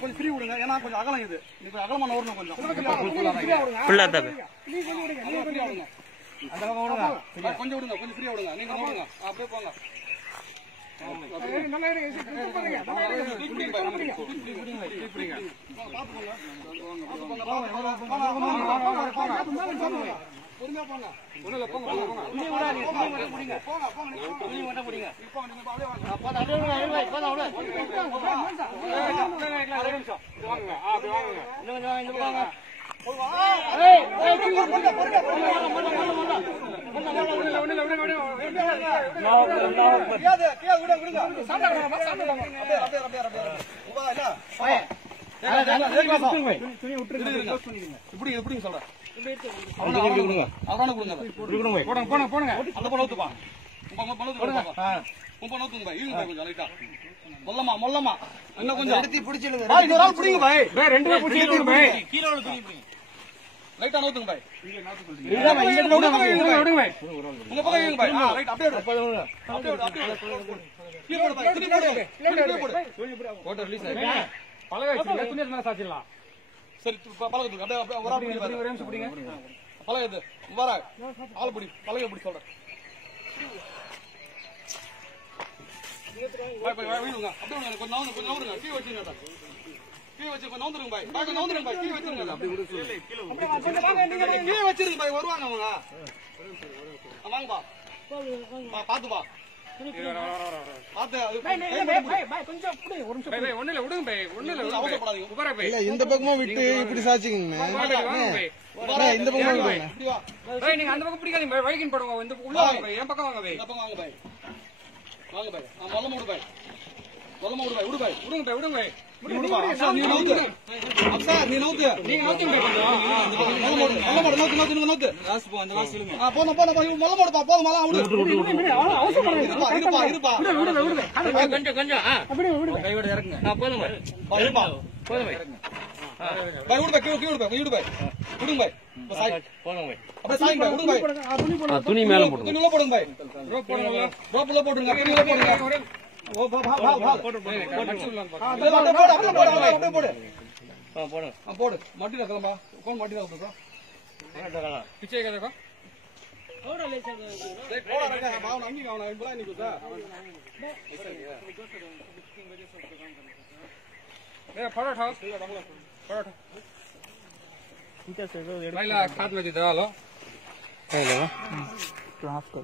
கொஞ்சம் ஃப்ரீ விடுங்க. ஏன்னா கொஞ்சம் அகலம் இது அகலமான வரணும் கொஞ்சம் கொஞ்சம் விடுங்க, கொஞ்சம் ஃப்ரீயா விடுங்க. நீங்க விடுங்க, அப்படியே போங்க. மொல்லமா இன்னும் கொஞ்சம் எடுத்து பிடிச்சிடுங்க. லைட்டா நவுத்துங்க பாய். உங்க பக்கம் ஏங்க பாய். ரைட் அப்படியே அப்படியே கீழ போடு பாய். கீழ போடு. போட்டு ரிலீஸ் ஆயிடுங்க. பலகை வச்சிருங்க. துணியை மேல சாச்சிடலாம். சரி பலகை தூக்கு. அப்படியே ஒரு நிமிஷம் பிடிங்க. பலகை இது வர ஆள் பிடி. பலகை பிடி சொல்றேன். பாய் பாய் வீடுங்க. அப்படியே கொஞ்சம் நவுருங்க. கீழ வச்சிருங்க. கீழ வச்சு கொஞ்சம் நவுந்துருங்க பாய். பாக்க நவுந்துருங்க பாய். கீழ வச்சிருங்க. அப்படி விடு சொல்லு. கீழ வச்சிருங்க பாய். வருவாங்க அவங்க. வாங்க பா. பாத்து பா. பாத்து கொஞ்சம் புடி. ஒரு நிமிஷம் பாய். ஒண்ணு இல்ல விடுங்க பாய். ஒண்ணு இல்ல அவசரப்படாதீங்க. உபரா பாய். இல்ல இந்த பக்கமும் விட்டு இப்படி சாச்சிங்க. பாய் இந்த பக்கமும் விடுங்க. இப்படி வா. பாய் நீங்க அந்த பக்கம் பிடிக்காதீங்க பாய். வைக்கின் போடுங்க. இந்த உள்ள வாங்க பாய். என் பக்கம் வாங்க பாய். இந்த பக்கம் வாங்க பாய். வாங்க பாய். மொல்லமா விடு பாய். மொல்லமா விடு பாய். விடு பாய். விடுங்க பாய். விடுங்க பாய். நீ நவுத்து. அப்சார் நீ நவுத்து. நீங்க நவுத்துங்க கொஞ்சம். மொல்லமா நவுத்து. லாஸ் போ. அந்த லாஸ் சொல்லுங்க. போங்க மொல்லமா விடுப்பா. போதும் மொல்லமா விடு. அவசரம் இருப்பா. கொஞ்சம் அப்படியே விடு. கையோட இறக்குங்க. போதும் பாய். இருப்பா. போதும் பாய். பாய் விடு பாய். கீழ விடு பாய். விடு பாய். விடுங்க பாய். போதும் பாய். அப்படியே சாய்ங்க பாய். விடுங்க பாய். துணி மேல போடுங்க. துணி உள்ள போடுங்க பாய். ரோப் போடுங்க. ரோப் உள்ள போடுங்க. துணி உள்ள போடுங்க. ஓ பா போடு போடு அப்படியே போடு. போடு போடு. மட்டில கலம்பா. கோன் மட்டில போடுறா. பிச்சை கதக்கோ. ஓட லே சார். டேய் போடா ரங்க. பாவன அங்கி அவன இப்பலாம் நீ குதா. ए परोठा परोठा ठीक है सर लो खात में दे दो लो हेलो तो हाफ कर